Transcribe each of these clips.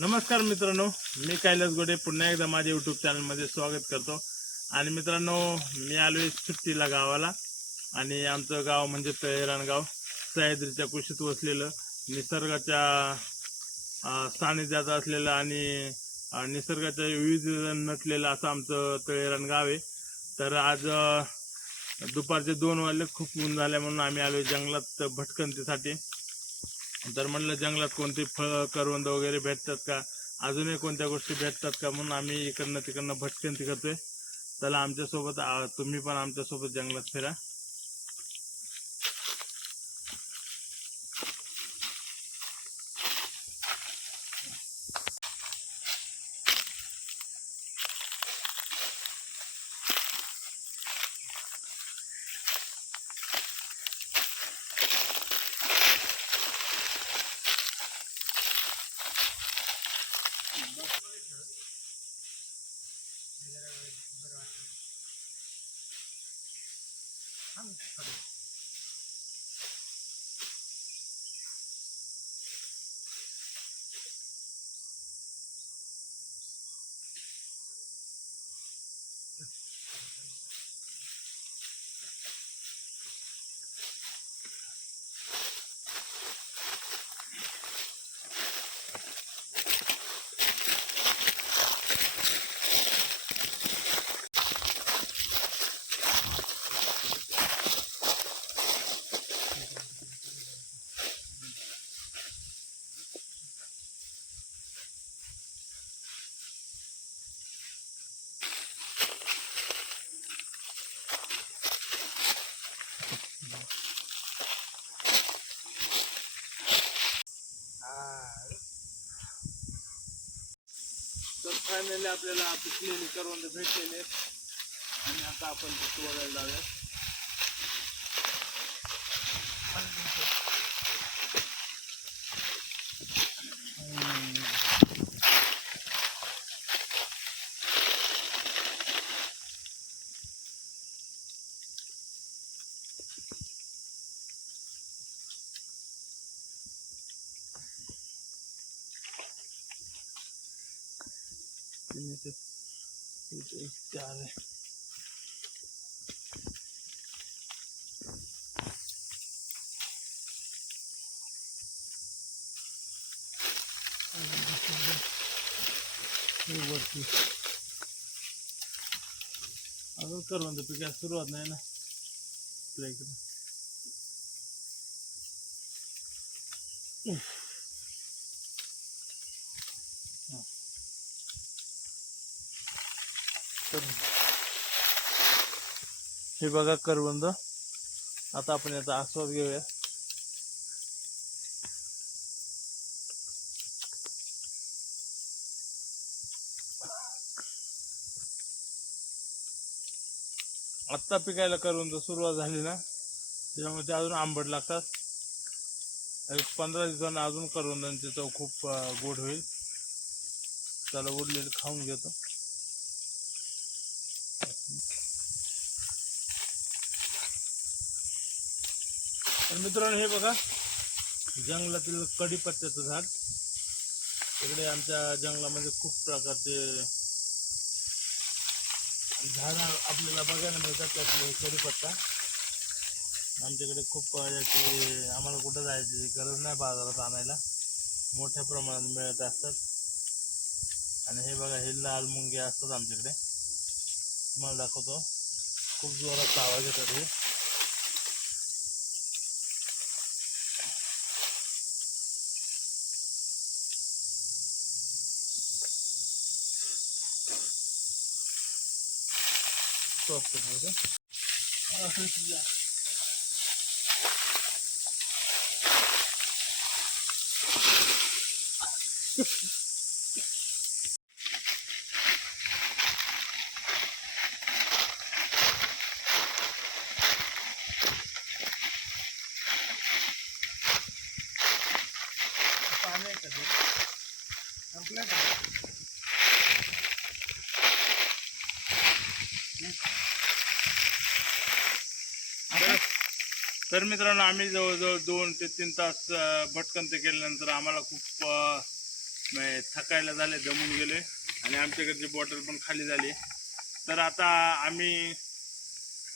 नमस्कार मित्रांनो मी कैलास गोडे पुन्हा एकदा माझ्या युट्यूब चॅनलमध्ये स्वागत करतो. आणि मित्रांनो मी आलोय सुट्टीला गावाला. आणि आमचं गाव म्हणजे तळेरान गाव सह्याद्रीच्या कुशीत वसलेलं निसर्गाच्या सानिध्यात असलेलं आणि निसर्गाच्या विविध नटलेलं असं आमचं तळेरान गाव आहे. तर आज दुपारचे दोन वाजले खूप ऊन झाले म्हणून आम्ही आलोय जंगलात भटकंतीसाठी. तर म्हणलं जंगलात कोणते फळ करवंद वगैरे भेटतात का? अजूनही कोणत्या गोष्टी भेटतात का? म्हणून आम्ही इकडनं तिकडनं भटकंती करतोय. चला आमच्यासोबत तुम्ही पण आमच्यासोबत जंगलात फिरा. तर आपल्याला पिकलेली करवंद भेटलेले आणि आता आपण तिथे बघायला जाऊया तीन इथे इथे एक चार आहे हे वरती अजून करवंद पिकायला सुरुवात नाही ना आपल्या इकडे हे बघा करवंद. आता आपण याचा आस्वाद घेऊया. आत्ता पिकायला करवंद सुरुवात झाली ना त्याच्यामुळे ते अजून आंबट लागतात. एक पंधरा दिवसांना अजून करवंदांची चव खूप गोड होईल. त्याला उरलेलं खाऊन घेतो. तर मित्रांनो हे बघा. जंगलातील कडीपत्त्याचं झाड. इकडे आमच्या जंगलामध्ये खूप प्रकारचे झाड आपल्याला बघायला मिळतात त्यातले हे कडीपत्ता. आमच्याकडे खूप याची आम्हाला कुठं जायची गरज नाही बाजारात आणायला. मोठ्या प्रमाणात मिळत असतात. आणि हे बघा हे लाल मुंगे असतात आमच्याकडे. तुम्हाला दाखवतो. खूप जोरात आवाज येतात हे. soğuktu burada. Bakın size. Thank you. तर मित्रांनो आम्ही जवळजवळ दोन ते तीन तास भटकन ते केल्यानंतर आम्हाला खूप थकायला झाले जमून गेले आणि आमच्याकडची बॉटल पण खाली झाली. तर आता आम्ही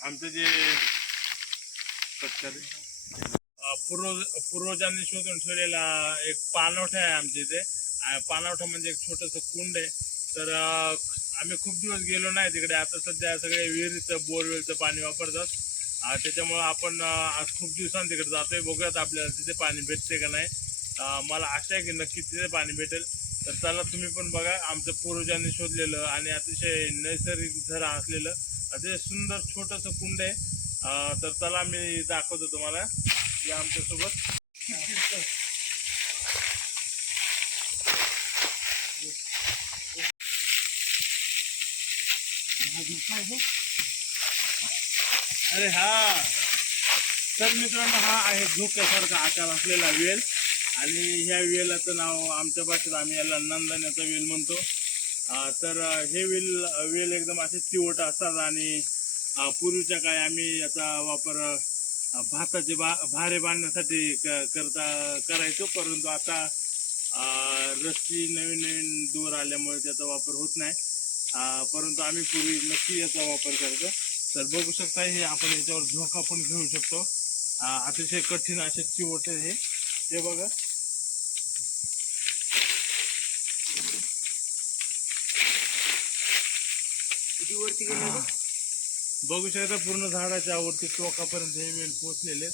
आमचं जे कटकरी, पूर्वज पूर्वजांनी शोधून ठेवलेला एक पानवठा आहे आमच्या इथे. पानवठा म्हणजे एक छोटंसं कुंड आहे. तर आम्ही खूप दिवस गेलो नाही तिकडे. आता सध्या सगळे विहिरीचं बोरवेलचं पाणी वापरतात. त्याच्यामुळं आपण आज खूप दिवसांनी तिकडे जातोय. बघूयात आपल्याला तिथे पाणी भेटते का नाही. मला आशा आहे की नक्की तिथे पाणी भेटेल. तर चला तुम्ही पण बघा आमच्या पूर्वजांनी शोधलेलं आणि अतिशय नैसर्गिक झरा असलेलं अतिशय सुंदर छोटंसं कुंड आहे. तर चला मी दाखवतो तुम्हाला. या आमच्यासोबत. अरे हा. तर मित्रांनो हा आहे झोक्यासारखा आकार असलेला वेल. आणि ह्या वेलाचं नाव आमच्या भाषेत आम्ही याला नंदण्याचा वेल म्हणतो. तर हे वेल वेल एकदम असे चिवट असतात आणि पूर्वीच्या काळी आम्ही याचा वापर भाताचे बा भारे बांधण्यासाठी क- करता करायचो. परंतु आता रस्ती नवीन नवीन दूर आल्यामुळे त्याचा वापर होत नाही. परंतु आम्ही पूर्वी नक्की याचा वापर करतो तर बघू शकता हे आपण याच्यावर झोका पण घेऊ शकतो. अतिशय कठीण असे चिवट हे. हे बघा. वरती? बघू. शकता पूर्ण झाडाच्या वरती टोकापर्यंत हे वेल पोचलेले.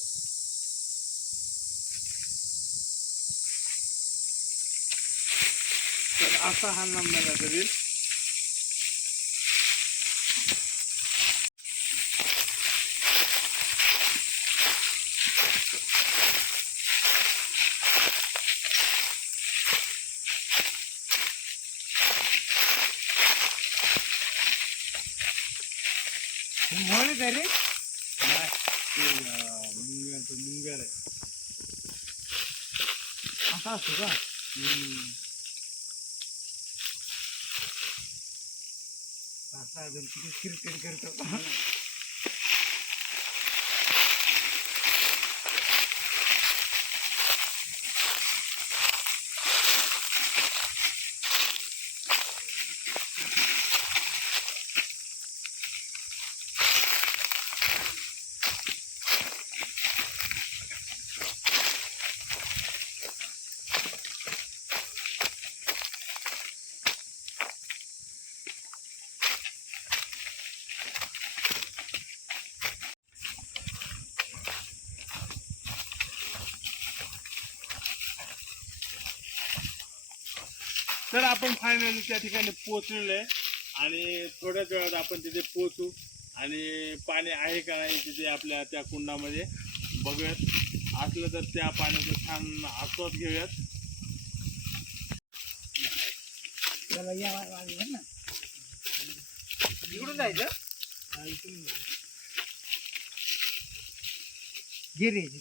तर असा हा नंबर करील असा असतो का असा अजून किती क्रिकेट करतो आपण फायनली त्या ठिकाणी पोचलेलो आहे. आणि थोड्याच वेळात आपण तिथे पोहोचू. आणि पाणी आहे का नाही तिथे आपल्या त्या कुंडामध्ये बघूयात. असलं तर त्या पाण्याचा छान आस्वाद घेऊयात. त्याला या वा- इकडून जायचं? घे रे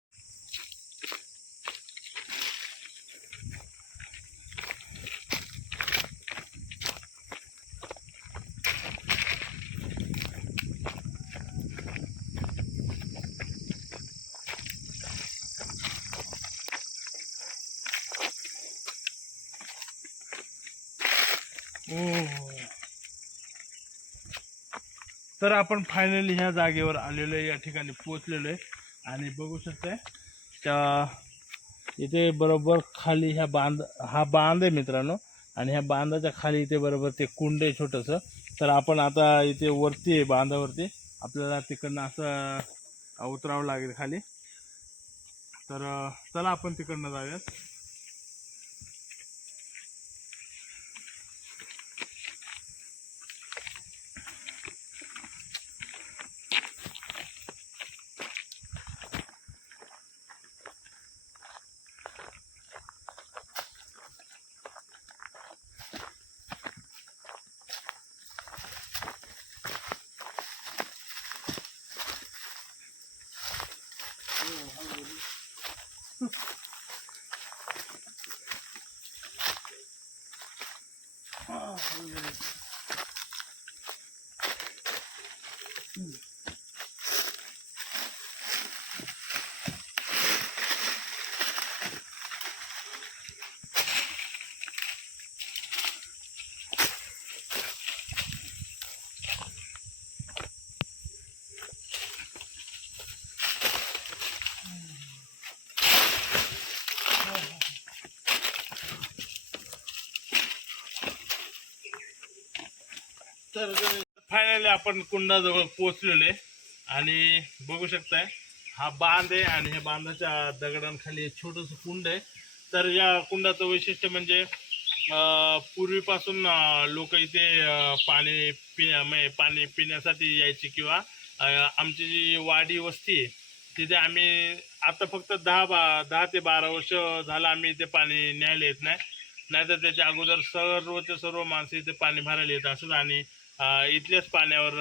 तर आपण फायनली ह्या जागेवर आलेलो आहे या ठिकाणी पोचलेलो आहे. आणि बघू शकते त्या इथे बरोबर खाली ह्या बांध हा बांध आहे मित्रांनो. आणि ह्या बांधाच्या खाली इथे बरोबर ते कुंड आहे छोटंसं. तर आपण आता इथे वरती आहे बांधावरती. आपल्याला तिकडनं असं उतरावं लागेल खाली. तर चला आपण तिकडनं जाऊयात. Oh, फायनली आपण कुंडाजवळ पोहोचलेले आणि बघू शकताय हा बांध आहे आणि ह्या बांधाच्या दगडांखाली एक छोटंसं कुंड आहे. तर या कुंडाचं वैशिष्ट्य म्हणजे पूर्वीपासून लोक इथे पाणी पिण्या म्हणजे पाणी पिण्यासाठी यायची किंवा आमची जी वाडी वस्ती आहे तिथे आम्ही आता फक्त दहा बा दहा ते बारा वर्ष झालं आम्ही इथे पाणी न्यायला येत नाही. नाहीतर त्याच्या अगोदर सर्वचे सर्व माणसं इथे पाणी भरायला येत असत आणि इथल्याच पाण्यावर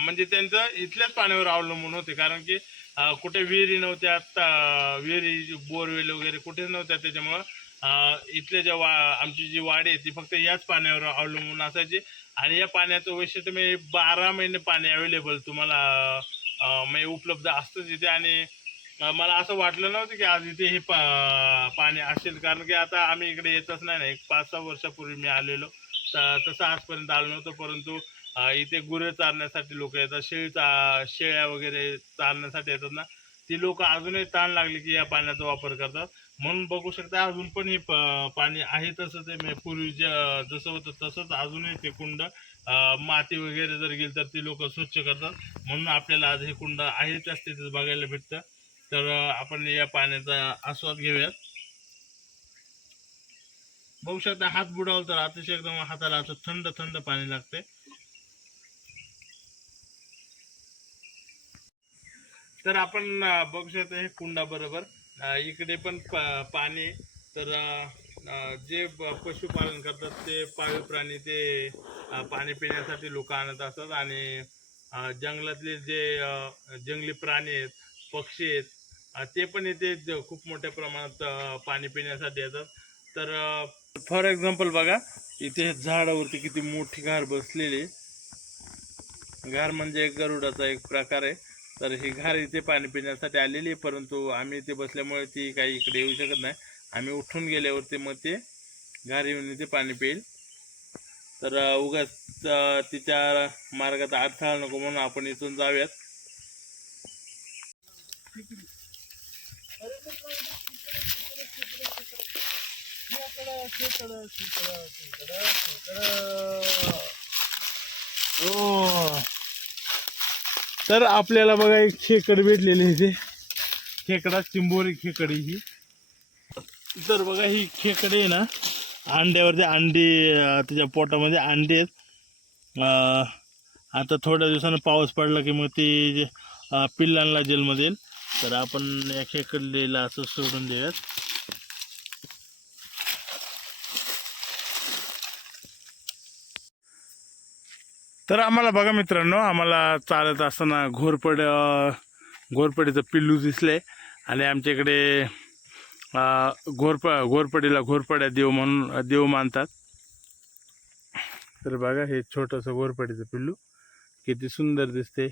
म्हणजे त्यांचं इथल्याच पाण्यावर अवलंबून होते. कारण की कुठे विहिरी नव्हत्या त- विहिरी बोरवेल वगैरे कुठेच नव्हत्या. त्याच्यामुळं इथले इथल्या ज्या वा आमची जी वाडी आहे ती फक्त याच पाण्यावर अवलंबून असायची. आणि या पाण्याचं वैशिष्ट्य म्हणजे बारा महिने पाणी अवेलेबल तुम्हाला म्हणजे उपलब्ध असतं तिथे आणि मला असं वाटलं नव्हतं की आज इथे हे पा पाणी असेल. कारण की आता आम्ही इकडे येतच नाही ना. एक पाच सहा वर्षापूर्वी मी आलेलो. तसं आजपर्यंत आलो नव्हतं परंतु इथे गुरे चारण्यासाठी लोक येतात शेळी चा शेळ्या वगैरे चारण्यासाठी येतात ना ती लोक अजूनही ताण लागली की या पाण्याचा वापर करतात. म्हणून बघू शकता अजून पण हे प- पाणी आहे तसं ते म्हणजे पूर्वी जसं होतं तसंच अजूनही ते कुंड माती वगैरे जर गेली तर ती लोक स्वच्छ करतात. म्हणून आपल्याला आज हे कुंड आहे त्याच स्थितीत बघायला भेटतं. तर आपण या पाण्याचा आस्वाद घेऊयात. बघू शकता हात बुडावला तर अतिशय एकदम हाताला असं थंड थंड पाणी लागते तर आपण बघू शकतो हे कुंडा बरोबर इकडे पण पाणी तर जे पशुपालन करतात ते पाळीव प्राणी ते पाणी पिण्यासाठी लोक आणत असतात आणि जंगलातले जे जंगली प्राणी आहेत पक्षी आहेत ते पण इथे खूप मोठ्या प्रमाणात पाणी पिण्यासाठी येतात. तर फॉर एक्झाम्पल बघा इथे झाडावरती किती मोठी घार बसलेली घार म्हणजे एक गरुडाचा एक प्रकार आहे. तर ही घार इथे पाणी पिण्यासाठी आलेली आहे परंतु आम्ही इथे बसल्यामुळे ती काही इकडे येऊ शकत नाही. आम्ही उठून गेल्यावरती मग ते घार येऊन इथे पाणी पिईल. तर उगाच तिच्या मार्गात अडथळा नको म्हणून आपण इथून जाऊयात. हो. तर आपल्याला बघा एक खेकड भेटलेले इथे. खेकडा चिंबोरी खेकडी ही. तर बघा ही खेकडे आहे ना अंड्यावरती अंडी त्याच्या पोटामध्ये अंडे आहेत. आता थोड्या दिवसानं पाऊस पडला की मग ती जे, पिल्लांना जेलमध्ये येईल. तर आपण या खेकडलेला असं सोडून देऊयात. तर आम्हाला बघा मित्रांनो आम्हाला चालत असताना घोरपड घोरपडीचं पिल्लू दिसले आणि आमच्या इकडे घोरप घोरपडीला घोरपड्या देव म्हणून देव मानतात. तर बघा हे छोटंसं घोरपडीचं पिल्लू किती सुंदर दिसते